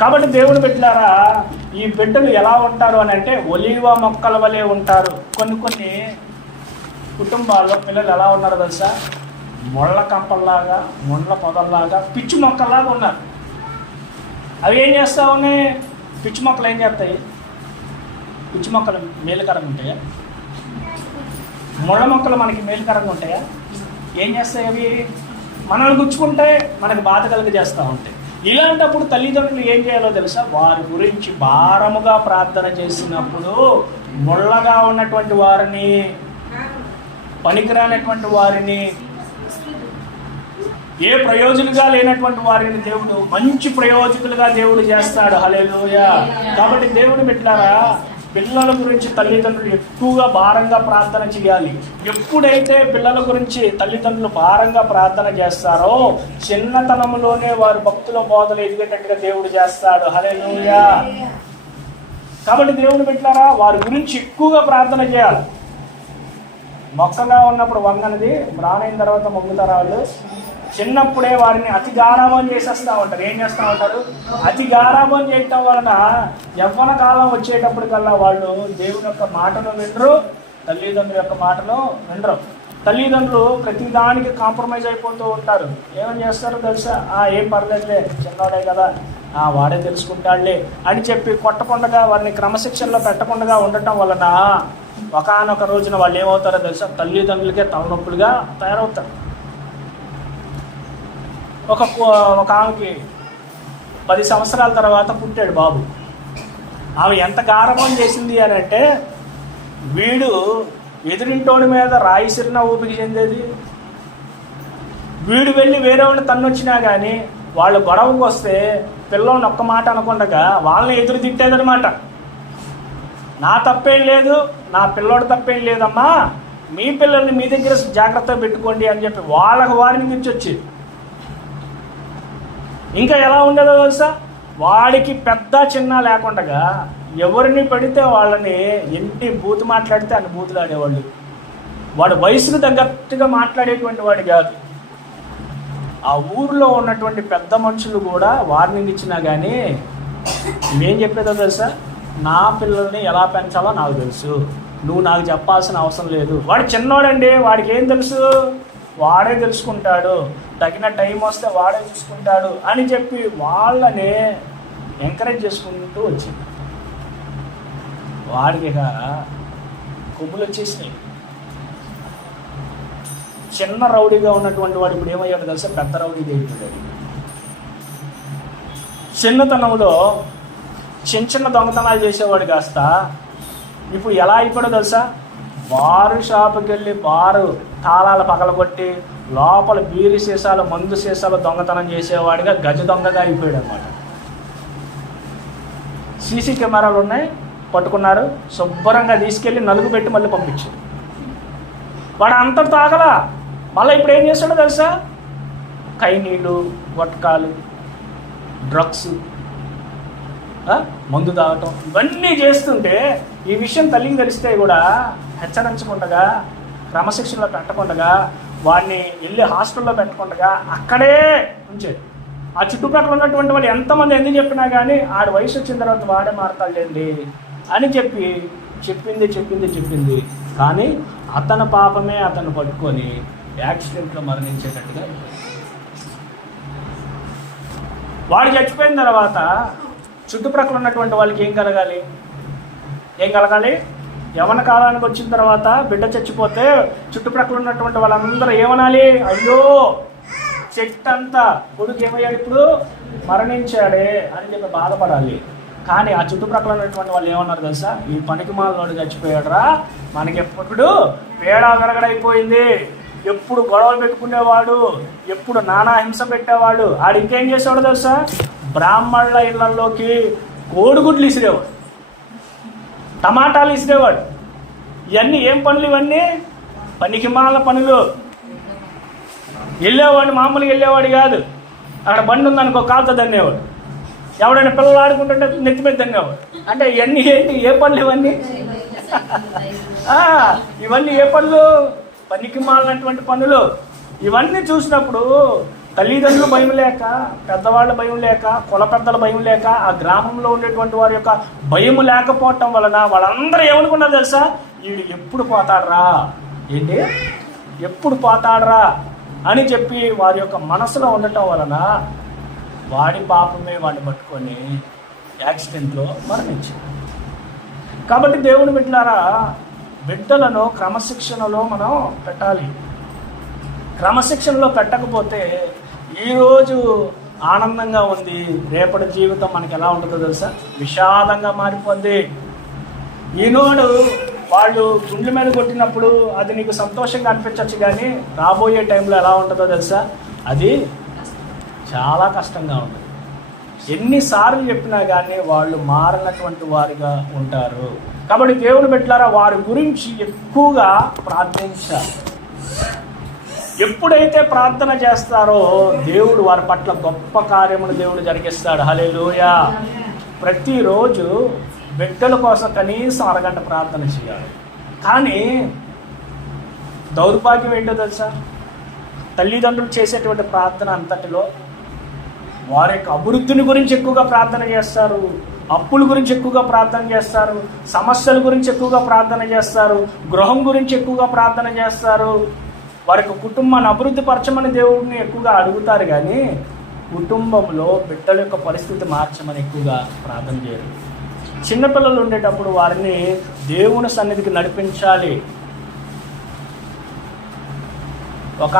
కాబట్టి దేవుడు పెట్టినారా ఈ బిడ్డలు ఎలా ఉంటారు అని అంటే ఒలివ మొక్కల వలె ఉంటారు. కొన్ని కొన్ని కుటుంబాల్లో పిల్లలు ఎలా ఉన్నారు తెలుసా? ముళ్ళ కంపల్లాగా ముళ్ళ పొదల్లాగా పిచ్చి మొక్కల్లాగా ఉన్నారు. అవి ఏం చేస్తా ఉన్నాయి? పిచ్చి మొక్కలు ఏం చేస్తాయి? పిచ్చి మొక్కలు మేలుకరంగా ఉంటాయా? ముళ్ళ మొక్కలు మనకి మేలుకరంగా ఉంటాయా? ఏం చేస్తాయి అవి? మనల్ని గుచ్చుకుంటే మనకి బాధ కలిగ చేస్తూ ఉంటాయి. ఇలాంటప్పుడు తల్లిదండ్రులు ఏం చేయాలో తెలుసా? వారి గురించి భారముగా ప్రార్థన చేసినప్పుడు ముళ్ళగా ఉన్నటువంటి వారిని పనికిరానటువంటి వారిని ఏ ప్రయోజకులుగా లేనటువంటి వారిని దేవుడు మంచి ప్రయోజకులుగా దేవుడు చేస్తాడు. హలేలుయ కాబట్టి దేవుడు పెట్టారా పిల్లల గురించి తల్లిదండ్రులు ఎక్కువగా భారంగా ప్రార్థన చేయాలి. ఎప్పుడైతే పిల్లల గురించి తల్లిదండ్రులు భారంగా ప్రార్థన చేస్తారో చిన్నతనంలోనే వారు భక్తుల బోధలు ఎదిగేటట్టుగా దేవుడు చేస్తాడు. హలేలుయ కాబట్టి దేవుడు పెట్టారా వారి గురించి ఎక్కువగా ప్రార్థన చేయాలి. మొక్కగా ఉన్నప్పుడు వంగనది రానైన తర్వాత మొంగుతారా వాళ్ళు? చిన్నప్పుడే వారిని అతి గారాభం చేసేస్తూ ఉంటారు. ఏం చేస్తూ ఉంటారు? అతి గారాభం చేయటం వలన యవ్వన కాలం వచ్చేటప్పటికల్లా వాళ్ళు దేవుని యొక్క మాటను వినరు తల్లిదండ్రుల యొక్క మాటను వినరు. తల్లిదండ్రులు ప్రతిదానికి కాంప్రమైజ్ అయిపోతూ ఉంటారు. ఏమని చేస్తారో తెలుసా? ఆ ఏం పర్లేదులే చిన్నవాడే కదా ఆ వాడే తెలుసుకుంటాడులే అని చెప్పి కొట్టకుండా వారిని క్రమశిక్షణలో పెట్టకుండా ఉండటం వలన ఒకనొక రోజున వాళ్ళు ఏమవుతారో తెలుసా? తల్లిదండ్రులకే తలనొప్పులుగా తయారవుతారు. ఒక ఒక ఆమెకి పది సంవత్సరాల తర్వాత పుట్టాడు బాబు. ఆమె ఎంత గారభం చేసింది అని అంటే వీడు ఎదురింటోడి మీద రాయిసిరిన ఊపికి చెందేది. వీడు వెళ్ళి వేరేవాడిని తన్నొచ్చినా కానీ వాళ్ళు గొడవకు వస్తే పిల్లని ఒక్క మాట అనుకుండగా వాళ్ళని ఎదురు తిట్టేదనమాట నా తప్పేం లేదు నా పిల్లోడు తప్పేం లేదమ్మా. మీ పిల్లల్ని మీ దగ్గర జాగ్రత్తగా పెట్టుకోండి అని చెప్పి వాళ్ళకు వారిని వచ్చి ఇంకా ఎలా ఉండేదో తెలుసా? వాడికి పెద్ద చిన్న లేకుండా ఎవరిని పడితే వాళ్ళని ఎన్ని బూతు మాట్లాడితే అన్ని బూతులు ఆడేవాళ్ళు. వాడు వయసుకు తగ్గట్టుగా మాట్లాడేటువంటి వాడు కాదు. ఆ ఊరిలో ఉన్నటువంటి పెద్ద మనుషులు కూడా వార్నింగ్ ఇచ్చినా కానీ మేం చెప్పేదో తెలుసా? నా పిల్లల్ని ఎలా పెంచాలో నాకు తెలుసు. నువ్వు నాకు చెప్పాల్సిన అవసరం లేదు. వాడు చిన్నోడండి వాడికి ఏం తెలుసు? వాడే తెలుసుకుంటాడు. తగిన టైం వస్తే వాడే చూసుకుంటాడు అని చెప్పి వాళ్ళని ఎంకరేజ్ చేసుకుంటూ వచ్చింది. వాడికి ఇక కొమ్ములు వచ్చేసినాయి. చిన్న రౌడీగా ఉన్నటువంటి వాడు ఇప్పుడు ఏమయ్యాడు తెలుసా? పెద్ద రౌడీగా అయిపోయాడు చిన్నతనంలో చిన్న చిన్న దొంగతనాలు చేసేవాడు కాస్త. ఇప్పుడు ఎలా అయిపోయాడో తెలుసా? బారు షాపుకి వెళ్ళి బారు తాళాలు పగలగొట్టి లోపల బీరి సీసాలు మందు సీసాలు దొంగతనం చేసేవాడిగా గజ దొంగగా అయిపోయాడు అనమాట సీసీ కెమెరాలు ఉన్నాయి పట్టుకున్నారు శుభ్రంగా తీసుకెళ్ళి నలుగు పెట్టి మళ్ళీ పంపించారు. వాడు అంత తాగలా మళ్ళీ ఇప్పుడు ఏం చేస్తాడో తెలుసా? కైనీళ్ళు వట్కాలు డ్రగ్స్ మందు తాగటం. ఇవన్నీ చేస్తుంటే ఈ విషయం తల్లికి తెలిస్తే కూడా హెచ్చరించకుండా క్రమశిక్షణలో పెట్టకుండా వాడిని వెళ్ళి హాస్టల్లో పెట్టకుండా అక్కడే ఉంచేది. ఆ చుట్టుపక్కల ఉన్నటువంటి వాళ్ళు ఎంతమంది ఎందుకు చెప్పినా కానీ ఆడ వయసు వచ్చిన తర్వాత వాడే మారతాడండి అని చెప్పి చెప్పింది చెప్పింది చెప్పింది. కానీ అతని పాపమే అతను పట్టుకొని యాక్సిడెంట్లో మరణించేటట్టుగా వాడు చచ్చిపోయిన తర్వాత చుట్టుప్రక్కల ఉన్నటువంటి వాళ్ళకి ఏం కలగాలి? ఏం కలగాలి? యవన కాలానికి వచ్చిన తర్వాత బిడ్డ చచ్చిపోతే చుట్టుప్రక్కల ఉన్నటువంటి వాళ్ళందరూ ఏమనాలి? అయ్యో చెట్టు అంతా కొడుకు ఏమయ్యాడు ఇప్పుడు? మరణించాడే అని చెప్పి బాధపడాలి. కానీ ఆ చుట్టుప్రక్కల ఉన్నటువంటి వాళ్ళు ఏమన్నారు తెలుసా? ఈ పనికి మాలోడు చచ్చిపోయాడురా. మనకి ఎప్పుడు పేడా విరగడైపోయింది ఎప్పుడు గొడవలు పెట్టుకునేవాడు ఎప్పుడు నానా హింస పెట్టేవాడు. ఆడు ఇంకేం చేసేవాడు తెలుసా? బ్రాహ్మణుల ఇళ్ళలోకి కోడిగుడ్లు ఇసిరేవాడు. టమాటాలు ఇసిరేవాడు. ఇవన్నీ ఏం పనులు ఇవన్నీ? పనికిమాల పనులు. వెళ్ళేవాడు మామూలుగా వెళ్ళేవాడు కాదు. అక్కడ బండి ఉందనుకో కాలుతో దన్నేవాడు ఎవడైనా పిల్లలు ఆడుకుంటుంటే నెత్తి మీద దన్నేవాడు అంటే ఇవన్నీ ఏంటి? ఏ పనులు ఇవన్నీ? ఇవన్నీ ఏ పనులు? పనికి మాలినటువంటి పనులు. ఇవన్నీ చూసినప్పుడు తల్లిదండ్రులు భయం లేక పెద్దవాళ్ళ భయం లేక కుల పెద్దల భయం లేక ఆ గ్రామంలో ఉండేటువంటి వారి యొక్క భయం లేకపోవటం వలన వాళ్ళందరూ ఏమనుకున్నారు తెలుసా? వీడు ఎప్పుడు పోతాడ్రా? ఏంటి? ఎప్పుడు పోతాడ్రా? అని చెప్పి వారి యొక్క మనసులో ఉండటం వలన వాడి పాపమే వాడిని పట్టుకొని యాక్సిడెంట్లో మరణించారు కాబట్టి దేవుని బిడ్డలారా బిడ్డలను క్రమశిక్షణలో మనం పెట్టాలి. క్రమశిక్షణలో పెట్టకపోతే ఈరోజు ఆనందంగా ఉంది. రేపటి జీవితం మనకి ఎలా ఉంటుందో తెలుసా? విషాదంగా మారిపోద్ది. ఈనాడు వాళ్ళు గుండ్ల మీద కొట్టినప్పుడు అది నీకు సంతోషంగా అనిపించవచ్చు కానీ రాబోయే టైంలో ఎలా ఉంటుందో తెలుసా? అది చాలా కష్టంగా ఉంటుంది. ఎన్నిసార్లు చెప్పినా కానీ వాళ్ళు మారినటువంటి వారిగా ఉంటారు. కాబట్టి దేవుడు పెట్టారా వారి గురించి ఎక్కువగా ప్రార్థించాలి. ఎప్పుడైతే ప్రార్థన చేస్తారో దేవుడు వారి పట్ల గొప్ప కార్యములు దేవుడు జరిగిస్తాడు. హలేలుయ ప్రతిరోజు బిడ్డల కోసం కనీసం అరగంట ప్రార్థన చేయాలి. కానీ దౌర్భాగ్యం ఏంటో తెలుసా? తల్లిదండ్రులు చేసేటువంటి ప్రార్థన అంతటిలో వారి యొక్క అభివృద్ధిని గురించి ఎక్కువగా ప్రార్థన చేస్తారు. అప్పుల గురించి ఎక్కువగా ప్రార్థన చేస్తారు. సమస్యల గురించి ఎక్కువగా ప్రార్థన చేస్తారు. గృహం గురించి ఎక్కువగా ప్రార్థన చేస్తారు. వారి యొక్క కుటుంబాన్ని అభివృద్ధి పరచమని దేవుడిని ఎక్కువగా అడుగుతారు కానీ కుటుంబంలో బిడ్డల యొక్క పరిస్థితి మార్చమని ఎక్కువగా ప్రార్థన చేయరు. చిన్నపిల్లలు ఉండేటప్పుడు వారిని దేవుని సన్నిధికి నడిపించాలి. ఒక